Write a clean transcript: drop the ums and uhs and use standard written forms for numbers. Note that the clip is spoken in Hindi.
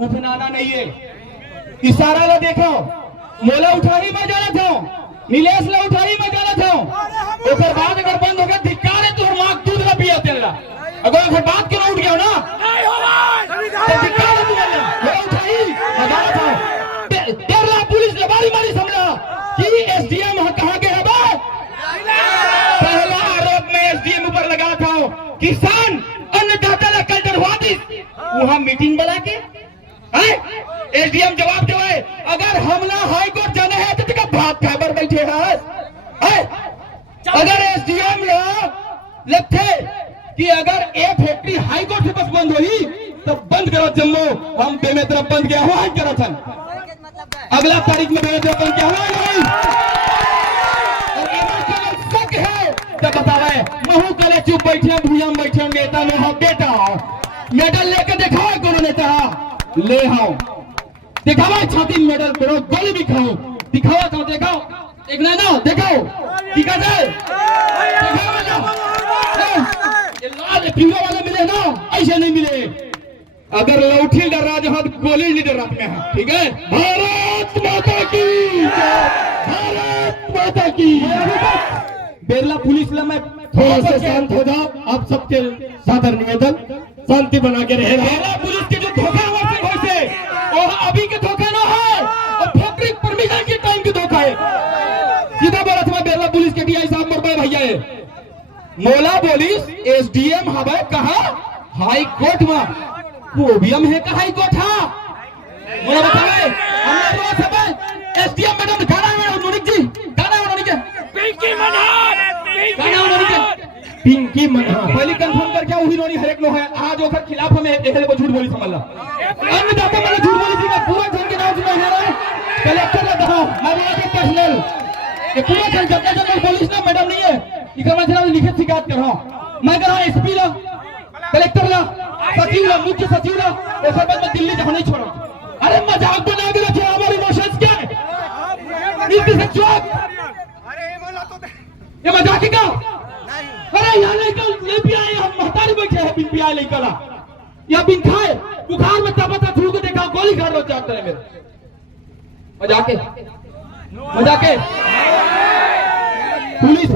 उठनाना नहीं है। इशारा ला देखो, मोला उठाही मैं जाना था, नीलेश ला उठाही मैं जाना था। ओकर बाद अगर बंद हो गया धिक्कार है तो हम आग दूध ला पिया तेरा। अगर ओकर बात क्यों उठ गया ना तो धिक्कार है तुम्हारे। मोला उठाही मैं जाना था। तेरा पुलिस ने बारी बारी समझा कि एसडीएम कहाँ के है बे। पहला आरोप में एसडीएम ऊपर लगा था, किसान अन्नदाता ला कल्टरवादी। वहां मीटिंग बुला के एसडीएम जवाब दे, अगर हमला हाई कोर्ट जाना है तो तुका भात खाबर बैठे है। अगर एसडीएम लगते कि अगर ये फैक्ट्री हाई कोर्ट से बस बंद हुई तो बंद करो जम्मू, हम बेमे तरफ बंद गया हुआ करो छन। अगला तारीख में बेमे तरफ बंद किया हुआ नहीं। शक है तो बतावे, महू कले चुप बैठे भूया में बैठे नेता नो हम बेटा मेडल लेके दिखाओ। कोनो नेता ले आओ, दिखावा छाती में मेडल करो, गोली भी खाओ, दिखावा तो दिखाओ। एक ना दिखाओ, ठीक है ये लाल पीला वाले मिले ना, ऐसे नहीं मिले। अगर लौठी डर रहा जहां गोली नहीं डर रहा है, ठीक है। भारत माता की, भारत माता की। बेरला पुलिस ला मैं थोड़ा सा शांत हो जाओ, आप सबके सादर निवेदन, शांति बना के रहे। बेरला पुलिस के जो धोखा वैसे वो अभी के धोखा ना है, और फैक्ट्री परमिशन के टाइम के धोखा है। सीधा बोला था बेरला पुलिस के डीआई साहब मरबे भैया है। मोला पुलिस एसडीएम हवे कहा हाई कोर्ट में ओबीएम है का हाई कोर्ट हा मोला बतावे। हमने रोज सब एसडीएम मैडम खाना है उन्होंने जी खाना है उन्होंने पिंकी मनहार खाना उन्होंने पिंकी मनहार पहले कंफर्म करके वही नोनी हर एक नो है। आज ओकर खिलाफ हमें एकले को झूठ बोली समझला। अन्नदाता मैंने झूठ बोली थी, मैं पूरा जन के नाम से है रहा कलेक्टर ने कहा मैं बोला कि पर्सनल ये पूरा जन जनरल पुलिस ना मैडम नहीं है, इधर मैं जरा लिखित शिकायत कर रहा हूं। मैं कर रहा हूं एसपी ला, कलेक्टर ला, सचिव ला, मुख्य सचिव ला, और सब मैं दिल्ली जहां नहीं छोड़ा। अरे मजाक बना के रखे हमारे इमोशंस क्या है, नीति से चौक। ये मजाक का अरे यहाँ नहीं पिया, हम महतारी बैठे हैं बिन पिया नहीं कला या बिन खाए बुखार में तबता थू के देखा गोली खा लो चाहते हैं मेरे मजाके पुलिस